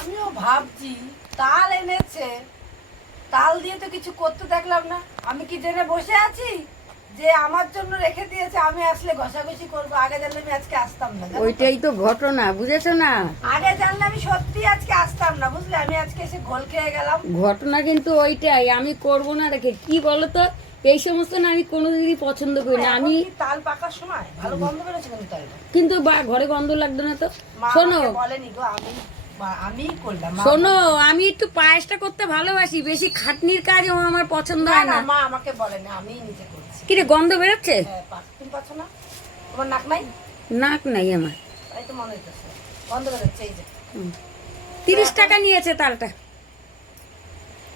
আমিও ভাবছি তাল এনেছে, তাল দিয়ে তো কিছু করতে দেখলাম না। আমি কি জেনে বসে আছি যে আমার জন্য রেখে দিয়েছে, আমি আসলে ঘষাঘষি করবো? আগে জানলে আমি আজকে আসতাম না, জানো তো? ওইটাই তো ঘটনা, বুঝেছো না? আগে জানলে আমি সত্যি আজকে আসতাম না, বুঝলে? আমি আজকে এসে ঘোল খেয়ে গেলাম। ঘটনা কিন্তু ওইটাই, আমি করব না রেখে কি বলো তো, এই সমস্ত না আমি কোনোদিনই পছন্দ করি না। এখন আমি কি তাল পাকার সময় ভালো গন্ধ বেরোচ্ছে কিন্তু তালটা। কিন্তু ঘরে গন্ধ লাগতো না তো। মা শোনো আমাকে বলেনি গো, আমি করলাম। মা শোনো, আমি একটু পায়েসটা করতে ভালোবাসি, বেশি খাটনির কাজও আমার পছন্দ না হয় না, না। মা আমাকে বলেনি, আমিই নিজে করছি। কি রে, গন্ধ বেরোচ্ছে? হ্যাঁ, তুমি পাচ্ছ না? তোমার নাক নাই? নাক নাই আমার। তাই তো মনে হইতেছে গন্ধ বেরোচ্ছে। এই যে 30 টাকা নিয়েছে তালটা।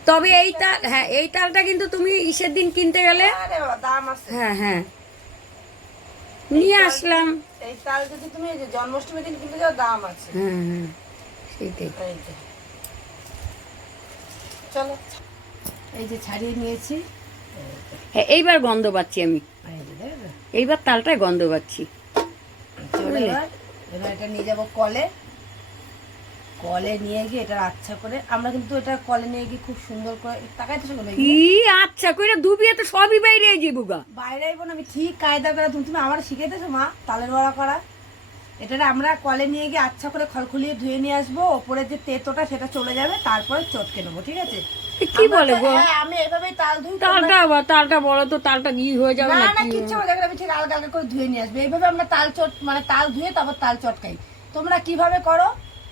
তবে এই তাল, হ্যাঁ এই তালটা কিন্তু তুমি ইসের দিন কিনতে গেলে, আরে বাবা, দাম আছে। হ্যাঁ হ্যাঁ নিয়ে আসলাম। এই তাল যদি তুমি এই যে জন্মাষ্টমীর দিন কিনতে যাও, দাম আছে। হ্যাঁ হ্যাঁ সেটাই। এই যে চলো, এই যে ছাড়িয়ে নিয়েছি। হ্যাঁ এইবার গন্ধ পাচ্ছি আমি, এই যে দেখো। এইবার তালটায় গন্ধ পাচ্ছি। চলো এবার এবার এটা নিয়ে যাবো কলে। কলে নিয়ে গিয়ে এটা আচ্ছা করে, আমরা কিন্তু এটা কলে নিয়ে গিয়ে খুব সুন্দর করে তাকাইতে শুরু করবো। ই আচ্ছা কইরা ধুবিয়ে তো সবই বাইরে যাবো গা। বাইরে আইবো না, আমি ঠিক কায়দা করে, তুমি আমার শিখাইতেছো মা তালের বড়া করা। এটা আমরা কলে নিয়ে গিয়ে আচ্ছা করে খলখলিয়ে ধুয়ে নিয়ে আসবো, ওপরে যে তেতোটা সেটা চলে যাবে, তারপরে চটকে নেবো, ঠিক আছে? কি বলে গো? হ্যাঁ, আমি এভাবেই তাল ধুই। তালটা বড় তো, তালটা ঘি হয়ে যাবে না না না, কি? কিচ্ছু হবে না, আমি ঠিক আলগা আলগা করে ধুয়ে নিয়ে আসবো। এইভাবে আমরা তাল মানে তাল ধুয়ে তারপর তাল চটকাই। তোমরা কিভাবে করো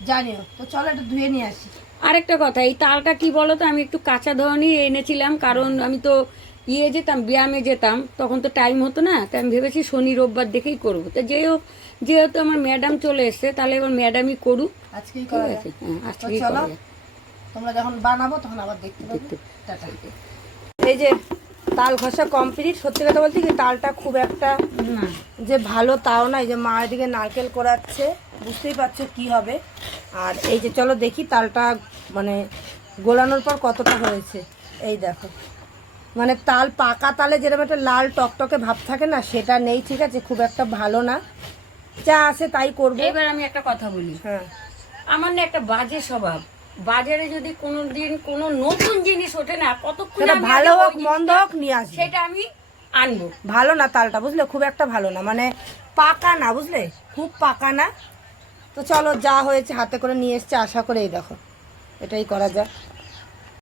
জানিও তো। চলো এটা ধুয়ে নিয়ে আসি। আরেকটা কথা, এই তালটা কি বলো তো, আমি একটু কাঁচা ধরনই এনেছিলাম, কারণ আমি তো যেতাম, ব্যায়ামে যেতাম, তখন তো টাইম হতো না, তাই আমি ভেবেছি শনি রোববার দেখেই করবো। তা যেহেতু আমার ম্যাডাম চলে এসছে, তাহলে এবার ম্যাডামই করুক। আজকেই ঠিক করা আছে, যায়। হ্যাঁ তো আজকেই চলো, করা যায়। তোমরা যখন বানাবো তখন আবার দেখতে পাবে। দেখতে। টাটা। এই যে তাল ঘষা কমপ্লিট। সত্যি কথা বলছি কি, তালটা খুব একটা না যে ভালো তাও না। এই যে মা এদিকে নারকেল কোড়াচ্ছে, বুঝতেই পারছো কি হবে। আর এই যে চলো দেখি তালটা মানে গোলানোর পর কতটা হয়েছে। এই দেখো, মানে তাল পাকা তালে যেরকম একটা লাল টকটকে ভাব থাকে না, সেটা নেই, ঠিক আছে? খুব একটা ভালো না, যা আছে তাই করবো। এবার আমি একটা কথা বলি, হ্যাঁ, আমার না একটা বাজে স্বভাব, বাজারে যদি কোনোদিন কোনো নতুন জিনিস ওঠে না, কতক্ষণ সেটা আমি ভালো আগে হোক ওই মন্দ জিনিসটা, হোক নিয়ে আসবে। সেটা আমি আনবো। ভালো না তালটা, বুঝলে? খুব একটা ভালো না, মানে পাকা না, বুঝলে? খুব পাকা না। তো চলো, যা হয়েছে হাতে করে নিয়ে এসছে, আশা করে এই দেখো এটাই করা যাক।